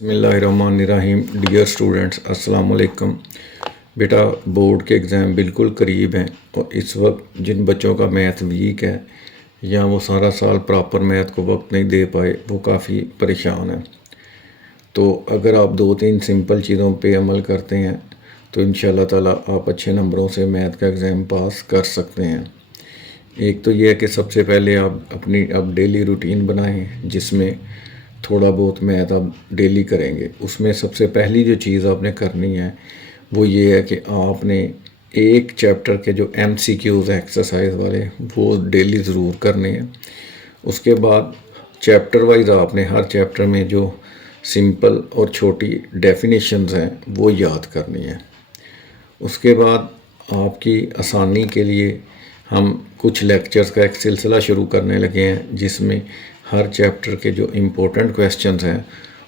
बिस्मिल्लाहिर्रहमानिर्रहीम। Dear students, अस्सलाम वालेकुम। बेटा, बोर्ड के एग्ज़ाम बिल्कुल करीब हैं और इस वक्त जिन बच्चों का मैथ वीक है या वो सारा साल प्रॉपर मैथ को वक्त नहीं दे पाए, वो काफ़ी परेशान हैं। तो अगर आप दो तीन सिंपल चीज़ों पे अमल करते हैं तो इंशाल्लाह ताला आप अच्छे नंबरों से मैथ का एग्ज़ाम पास कर सकते हैं। एक तो ये है कि सबसे पहले आप अपनी अब डेली रूटीन बनाएं जिसमें थोड़ा बहुत मैथ आप डेली करेंगे। उसमें सबसे पहली जो चीज़ आपने करनी है वो ये है कि आपने एक चैप्टर के जो MCQs हैं एक्सरसाइज वाले, वो डेली ज़रूर करने हैं। उसके बाद चैप्टर वाइज आपने हर चैप्टर में जो सिंपल और छोटी डेफिनेशंस हैं वो याद करनी है। उसके बाद आपकी आसानी के लिए हम कुछ लेक्चर्स का एक सिलसिला शुरू करने लगे हैं जिसमें हर चैप्टर के जो इम्पोर्टेंट क्वेश्चंस हैं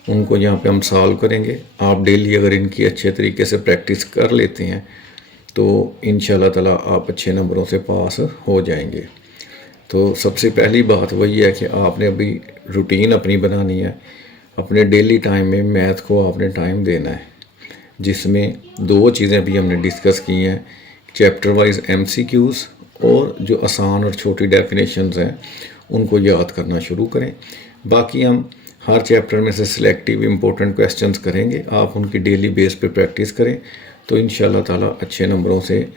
उनको यहाँ पे हम सॉल्व करेंगे। आप डेली अगर इनकी अच्छे तरीके से प्रैक्टिस कर लेते हैं तो इंशाल्लाह ताला आप अच्छे नंबरों से पास हो जाएंगे। तो सबसे पहली बात वही है कि आपने अभी रूटीन अपनी बनानी है। अपने डेली टाइम में मैथ को आपने टाइम देना है, जिसमें दो चीज़ें भी हमने डिस्कस की हैं, चैप्टर वाइज MCQs और जो आसान और छोटी डेफिनेशंस हैं उनको याद करना शुरू करें। बाकी हम हर चैप्टर में से सिलेक्टिव इम्पोर्टेंट क्वेश्चंस करेंगे। आप उनकी डेली बेस पे प्रैक्टिस करें तो इंशाल्लाह ताला अच्छे नंबरों से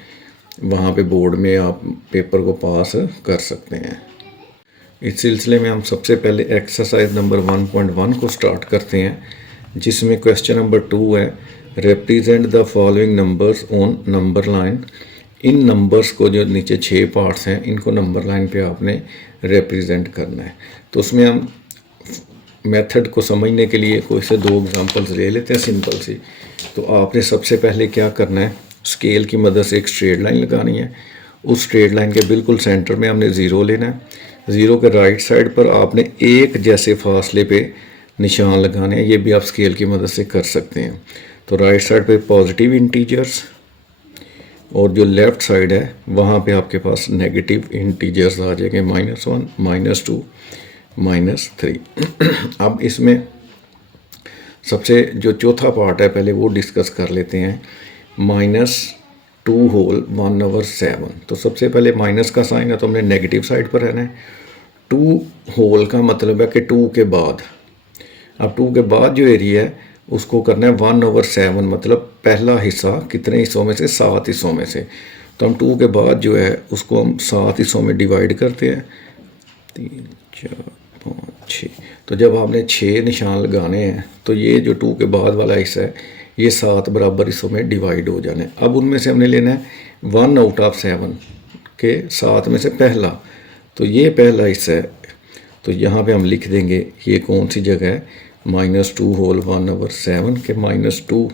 वहाँ पे बोर्ड में आप पेपर को पास कर सकते हैं। इस सिलसिले में हम सबसे पहले एक्सरसाइज नंबर 1.1 को स्टार्ट करते हैं, जिसमें क्वेश्चन नंबर 2 है, represent the following numbers on number line. In numbers को जो नीचे 6 पार्ट्स हैं इनको नंबर लाइन पे आपने रिप्रेजेंट करना है। तो उसमें हम मेथड को समझने के लिए कोई से दो एग्जांपल्स ले लेते हैं सिंपल सी। तो आपने सबसे पहले क्या करना है, स्केल की मदद से एक स्ट्रेट लाइन लगानी है। उस स्ट्रेट लाइन के बिल्कुल सेंटर में हमने ज़ीरो लेना है। ज़ीरो के राइट साइड पर आपने एक जैसे फासले पे निशान लगाने हैं। ये भी आप स्केल की मदद से कर सकते हैं। तो राइट साइड पे पॉजिटिव इंटीजर्स और जो लेफ़्ट साइड है वहाँ पे आपके पास नेगेटिव इंटीजर्स आ जाएंगे, -1, -2, -3। अब इसमें सबसे जो चौथा पार्ट है पहले वो डिस्कस कर लेते हैं, -2 होल 1/7। तो सबसे पहले माइनस का साइन है तो हमने नेगेटिव साइड पर रहना है। 2 होल का मतलब है कि 2 के बाद, अब 2 के बाद जो एरिया है उसको करना है 1/7, मतलब पहला हिस्सा कितने हिस्सों में से, 7 हिस्सों में से। तो हम 2 के बाद जो है उसको हम 7 हिस्सों में डिवाइड करते हैं, 3, 4, 5, 6। तो जब आपने 6 निशान लगाने हैं तो ये जो 2 के बाद वाला हिस्सा है ये 7 बराबर हिस्सों में डिवाइड हो जाना है। अब उनमें से हमने लेना है 1/7 के 7 में से पहला, तो ये पहला हिस्सा है। तो यहाँ पे हम लिख देंगे ये कौन सी जगह है, -2 होल 1/7 के -2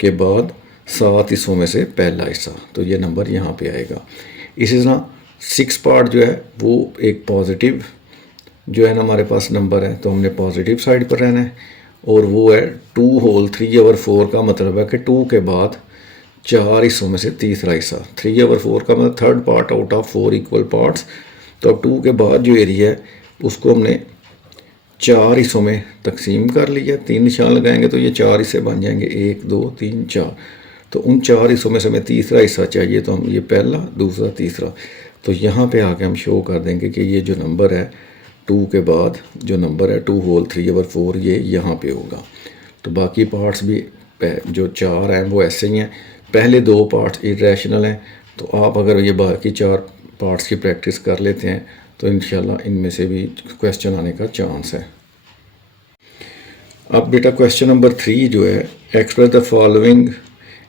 के बाद 7 हिस्सों में से पहला हिस्सा, तो ये नंबर यहाँ पे आएगा। इसी तरह 6 पार्ट जो है वो एक पॉजिटिव जो है ना हमारे पास नंबर है, तो हमने पॉजिटिव साइड पर रहना है। और वो है 2 होल 3/4 का मतलब है कि 2 के बाद 4 हिस्सों में से तीसरा हिस्सा। 3/4 का मतलब third part out of 4 equal parts. तो अब 2 के बाद जो एरिया है उसको हमने 4 हिस्सों में तकसीम कर लिया। 3 निशान लगाएंगे तो ये 4 हिस्से बन जाएंगे, 1, 2, 3, 4। तो उन 4 हिस्सों में से हमें तीसरा हिस्सा चाहिए, तो हम ये पहला, दूसरा, तीसरा, तो यहाँ पे आके हम शो कर देंगे कि ये जो नंबर है 2 के बाद जो नंबर है 2 होल 3/4 ये यहाँ पे होगा। तो बाकी पार्ट्स भी जो 4 हैं वो ऐसे ही हैं। पहले 2 पार्ट्स इरेशनल हैं, तो आप अगर ये बाकी 4 पार्ट्स की प्रैक्टिस कर लेते हैं तो इंशाल्लाह इनमें से भी क्वेश्चन आने का चांस है। अब बेटा क्वेश्चन नंबर 3 जो है, express the following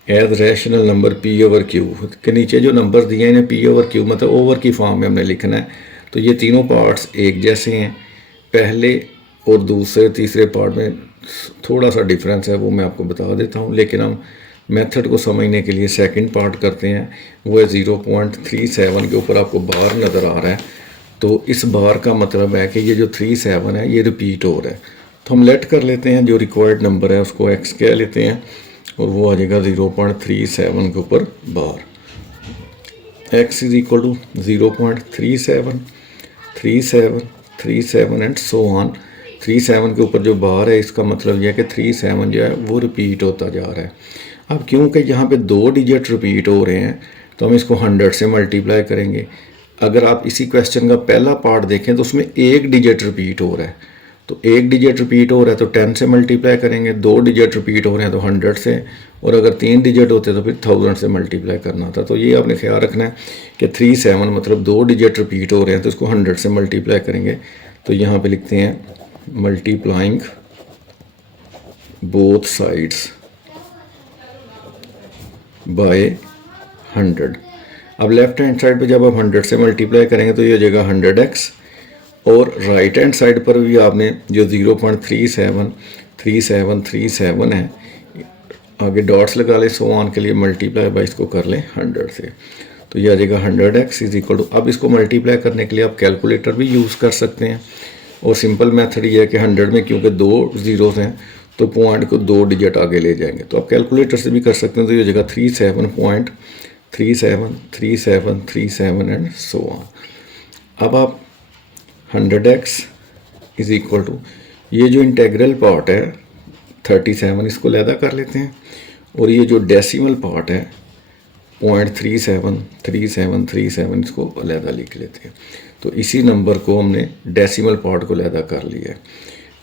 as rational number P/Q के नीचे जो नंबर दिए हैं इन्हें P/Q मतलब ओवर की फॉर्म में हमने लिखना है। तो ये तीनों पार्ट्स एक जैसे हैं, पहले और दूसरे तीसरे पार्ट में थोड़ा सा डिफरेंस है, वो मैं आपको बता देता हूँ। लेकिन हम मेथड को समझने के लिए सेकंड पार्ट करते हैं, वो है 0.37 के ऊपर आपको बार नज़र आ रहा है। तो इस बार का मतलब है कि ये जो 37 है ये रिपीट हो रहा है। तो हम लेट कर लेते हैं, जो रिक्वायर्ड नंबर है उसको x कह लेते हैं और वो आ जाएगा 0.37 के ऊपर bar. x is equal to 0.37, 37, 37 and so on. 37 के ऊपर जो बार है इसका मतलब यह है कि 37 जो है वो रिपीट होता जा रहा है। अब क्योंकि यहाँ पे 2 डिजिट रिपीट हो रहे हैं तो हम इसको 100 से मल्टीप्लाई करेंगे। अगर आप इसी क्वेश्चन का पहला पार्ट देखें तो उसमें 1 डिजिट रिपीट हो रहा है, तो 1 डिजिट रिपीट हो रहा है तो 10 से मल्टीप्लाई करेंगे, 2 डिजिट रिपीट हो रहे हैं तो 100 से, और अगर 3 डिजिट होते तो फिर 1000 से मल्टीप्लाई करना था। तो ये आपने ख्याल रखना है कि 37 मतलब 2 डिजिट रिपीट हो रहे हैं तो इसको 100 से मल्टीप्लाई करेंगे। तो यहाँ पे लिखते हैं मल्टीप्लाइंग बोथ साइड्स बाय 100। अब लेफ्ट हैंड साइड पे जब आप 100 से मल्टीप्लाई करेंगे तो ये हो जाएगा 100x, और राइट हैंड साइड पर भी आपने जो 0.373737 है आगे डॉट्स लगा ले 100 के लिए, मल्टीप्लाई बाय इसको कर लें 100 से, तो ये आ जाएगा 100x इज इक्वल टू। अब इसको मल्टीप्लाई करने के लिए आप कैलकुलेटर भी यूज़ कर सकते हैं, और सिंपल मेथड ये है कि 100 में क्योंकि 2 जीरोस हैं तो पॉइंट को 2 डिजिट आगे ले जाएंगे, तो आप कैलकुलेटर से भी कर सकते हैं। तो ये जगह 37.373737 एंड सो ऑन। अब आप 100x इज इक्वल टू ये जो इंटेग्रल पार्ट है 37 इसको लैदा कर लेते हैं, और ये जो डेसिमल पार्ट है 0.373737 इसको अलहदा लिख लेते हैं। तो इसी नंबर को हमने डेसिमल पार्ट को अलहदा कर लिया है।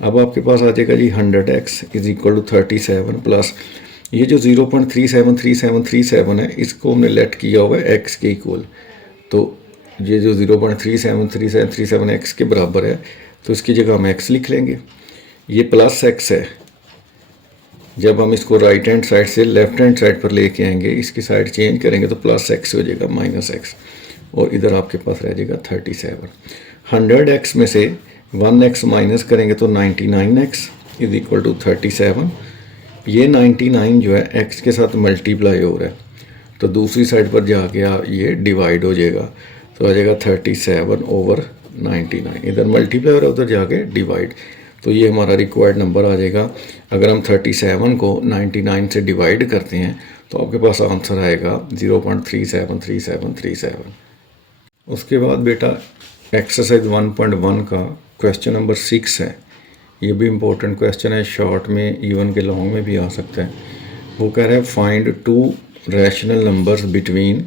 अब आपके पास आ जाएगा जी 100x is equal to 37 plus ये जो 0.373737 है इसको हमने लेट किया हुआ है x के इक्वल, तो ये जो 0.373737 x के बराबर है तो इसकी जगह हम x लिख लेंगे। ये प्लस x है, जब हम इसको राइट हैंड साइड से लेफ्ट हैंड साइड पर लेके आएंगे इसकी साइड चेंज करेंगे तो प्लस x हो जाएगा माइनस x, और इधर आपके पास रह जाएगा 37। 100x में से 1x माइनस करेंगे तो 99x इज इक्वल टू 37। ये 99 जो है x के साथ मल्टीप्लाई हो रहा है तो दूसरी साइड पर जाके ये डिवाइड हो जाएगा, तो आ जाएगा 37 ओवर 99, इधर मल्टीप्लाई हो रहा है उधर जाके डिवाइड, तो ये हमारा रिक्वायर्ड नंबर आ जाएगा। अगर हम 37 को 99 से डिवाइड करते हैं तो आपके पास आंसर आएगा 0.373737। उसके बाद बेटा एक्सरसाइज 1.1 का क्वेश्चन नंबर 6 है। ये भी इम्पोर्टेंट क्वेश्चन है, शॉर्ट में इवन के लॉन्ग में भी आ सकता है। वो कह रहा है find 2 rational numbers between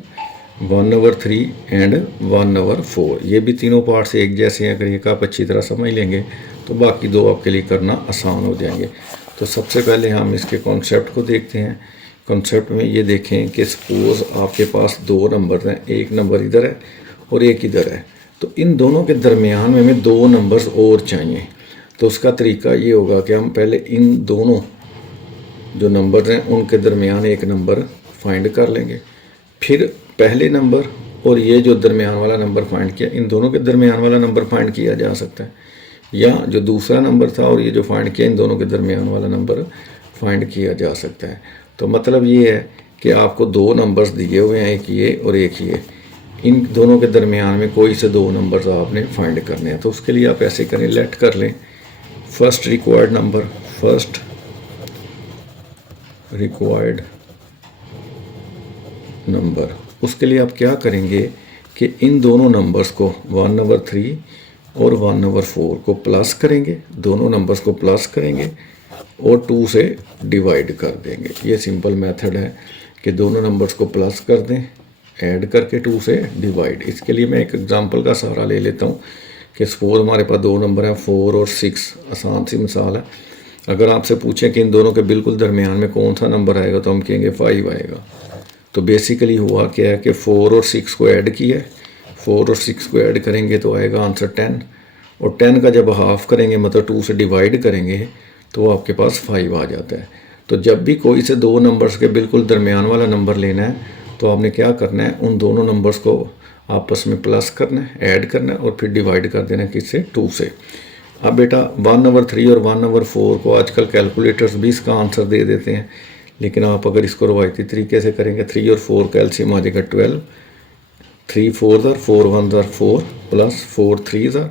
1/3 and 1/4। ये भी तीनों पार्ट से एक जैसे हैं, अगर ये आप अच्छी तरह समझ लेंगे तो बाकी दो आपके लिए करना आसान हो जाएंगे। तो सबसे पहले हम इसके कॉन्सेप्ट को देखते हैं। कॉन्सेप्ट में ये देखें कि सपोज़ आपके पास 2 नंबर हैं, एक नंबर इधर है और एक इधर है, तो इन दोनों के दरमियान में हमें 2 नंबर्स और चाहिए। तो उसका तरीका ये होगा कि हम पहले इन दोनों जो नंबर हैं उनके दरमियान एक नंबर फाइंड कर लेंगे, फिर पहले नंबर और ये जो दरमियान वाला नंबर फाइंड किया, इन दोनों के दरमियान वाला नंबर फाइंड किया जा सकता है, या जो दूसरा नंबर था और ये जो फाइंड किया इन दोनों के दरमियान वाला नंबर फाइंड किया जा सकता है। तो मतलब ये है कि आपको 2 नंबर्स दिए हुए हैं, एक ये और एक ये, इन दोनों के दरमियान में कोई से 2 नंबर्स आपने फाइंड करने हैं। तो उसके लिए आप ऐसे करें, लेट कर लें फर्स्ट रिक्वायर्ड नंबर। उसके लिए आप क्या करेंगे कि इन दोनों नंबर्स को 1/3 और 1/4 को प्लस करेंगे, दोनों नंबर्स को प्लस करेंगे और 2 से डिवाइड कर देंगे। ये सिंपल मेथड है कि दोनों नंबर्स को प्लस कर दें, ऐड करके 2 से डिवाइड। इसके लिए मैं एक एग्जांपल का सहारा ले लेता हूँ कि सपोज हमारे पास 2 नंबर हैं 4 और 6, आसान सी मिसाल है। अगर आपसे पूछें कि इन दोनों के बिल्कुल दरमियान में कौन सा नंबर आएगा तो हम कहेंगे 5 आएगा। तो बेसिकली हुआ क्या है कि 4 और 6 को ऐड किया, 4 और 6 को ऐड करेंगे तो आएगा आंसर 10, और 10 का जब हाफ करेंगे मतलब 2 से डिवाइड करेंगे तो आपके पास 5 आ जाता है। तो जब भी कोई से 2 नंबर्स के बिल्कुल दरमियान वाला नंबर लेना है तो आपने क्या करना है, उन दोनों नंबर्स को आपस में प्लस करना है, ऐड करना है और फिर डिवाइड कर देना है किससे, 2 से। अब बेटा 1/3 और 1/4 को आजकल कैलकुलेटर्स भी इसका आंसर दे देते हैं, लेकिन आप अगर इसको रवायती तरीके से करेंगे 3 और 4 का एलसीएम आ जाएगा 12, 3 4 4 1 4 प्लस 4 3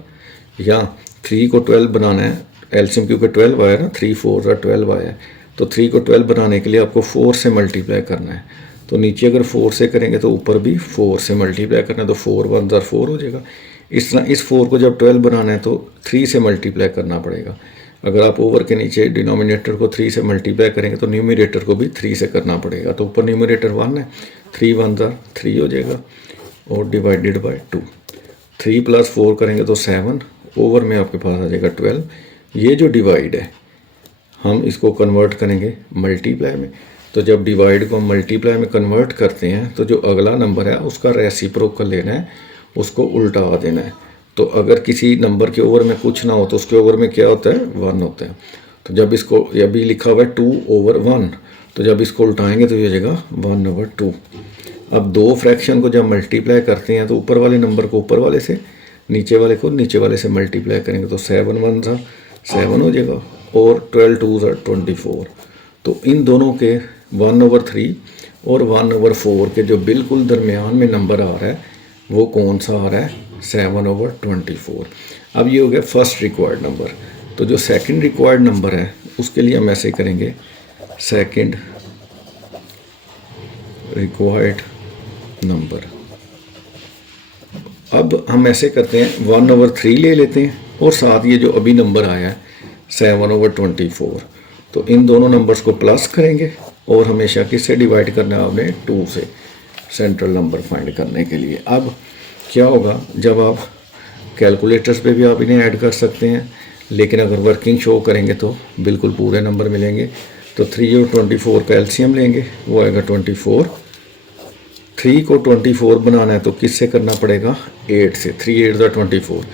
या 3 को 12 बनाना है, एलसीएम क्योंकि 12 आया ना, 3 4 12 आया है, तो 3 को 12 बनाने के लिए आपको 4 से मल्टीप्लाई करना है। तो नीचे अगर 4 से करेंगे तो ऊपर भी 4 से मल्टीप्लाई करना है, तो 4 1 4 हो जाएगा। इस तरह इस 4 को जब 12 बनाना है तो 3 से मल्टीप्लाई करना पड़ेगा। अगर आप ओवर के नीचे डिनोमिनेटर को 3 से मल्टीप्लाई करेंगे तो न्यूमरेटर को भी 3 से करना पड़ेगा। तो ऊपर न्यूमरेटर 1 है, 3 1 3 हो जाएगा और डिवाइडेड बाय 2। 3 + 4 करेंगे तो 7, ओवर में आपके पास आ जाएगा 12। ये जो डिवाइड है हम इसको कन्वर्ट करेंगे मल्टीप्लाई में। तो जब डिवाइड को हम मल्टीप्लाई में कन्वर्ट करते हैं तो जो अगला नंबर है उसका रेसिप्रोकल लेना है, उसको उल्टा देना है। तो अगर किसी नंबर के ओवर में कुछ ना हो तो उसके ओवर में क्या होता है, 1 होता है। तो जब इसको अभी लिखा हुआ है 2/1, तो जब इसको उल्टाएंगे तो ये हो जाएगा 1/2। अब दो फ्रैक्शन को जब मल्टीप्लाई करते हैं तो ऊपर वाले नंबर को ऊपर वाले से, नीचे वाले को नीचे वाले से मल्टीप्लाई करेंगे तो 7 1 7 हो जाएगा और 12 2 24। तो इन दोनों के 1/3 और 1/4 के जो बिल्कुल दरमियान में नंबर आ रहा है वो कौन सा आ रहा है, 7/24। अब ये हो गया फर्स्ट रिक्वायर्ड नंबर। तो जो सेकंड रिक्वायर्ड नंबर है उसके लिए हम ऐसे करेंगे, सेकंड रिक्वायर्ड नंबर। अब हम ऐसे करते हैं 1/3 ले लेते हैं और साथ ये जो अभी नंबर आया है 7/24, तो इन दोनों नंबर्स को प्लस करेंगे और हमेशा किससे डिवाइड करना है आपने, 2 से, सेंट्रल नंबर फाइंड करने के लिए। अब क्या होगा, जब आप कैलकुलेटर्स पे भी आप इन्हें ऐड कर सकते हैं, लेकिन अगर वर्किंग शो करेंगे तो बिल्कुल पूरे नंबर मिलेंगे। तो 3 और 24 का एलसीएम लेंगे, वो आएगा 24। 3 को 24 बनाना है तो किससे करना पड़ेगा, 8 से। 3 8 24।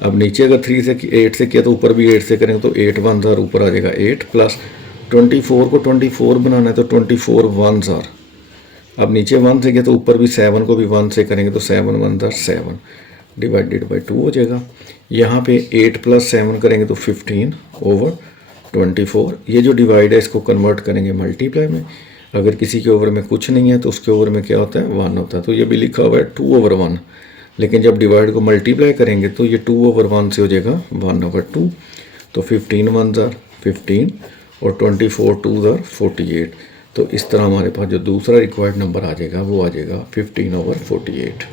अब नीचे अगर 3 से 8 से किया तो ऊपर भी 8 से करेंगे तो 8 1 ऊपर आ जाएगा 8 प्लस 24 को 24 बनाना है तो 24 1 अब नीचे 1 से किया तो ऊपर भी 7 को भी 1 से करेंगे तो 7 1 7 डिवाइडेड बाई 2 हो जाएगा। यहाँ पे 8 + 7 करेंगे तो 15/24। ये जो डिवाइड है इसको कन्वर्ट करेंगे मल्टीप्लाई में। अगर किसी के ओवर में कुछ नहीं है तो उसके ओवर में क्या होता है, 1 होता है। तो ये भी लिखा हुआ है 2/1, लेकिन जब डिवाइड को मल्टीप्लाई करेंगे तो ये 2/1 से हो जाएगा 1/2। तो 15 1 15 और 24 2 48। तो इस तरह हमारे पास जो दूसरा रिक्वायर्ड नंबर आ जाएगा वो आ जाएगा 15/48।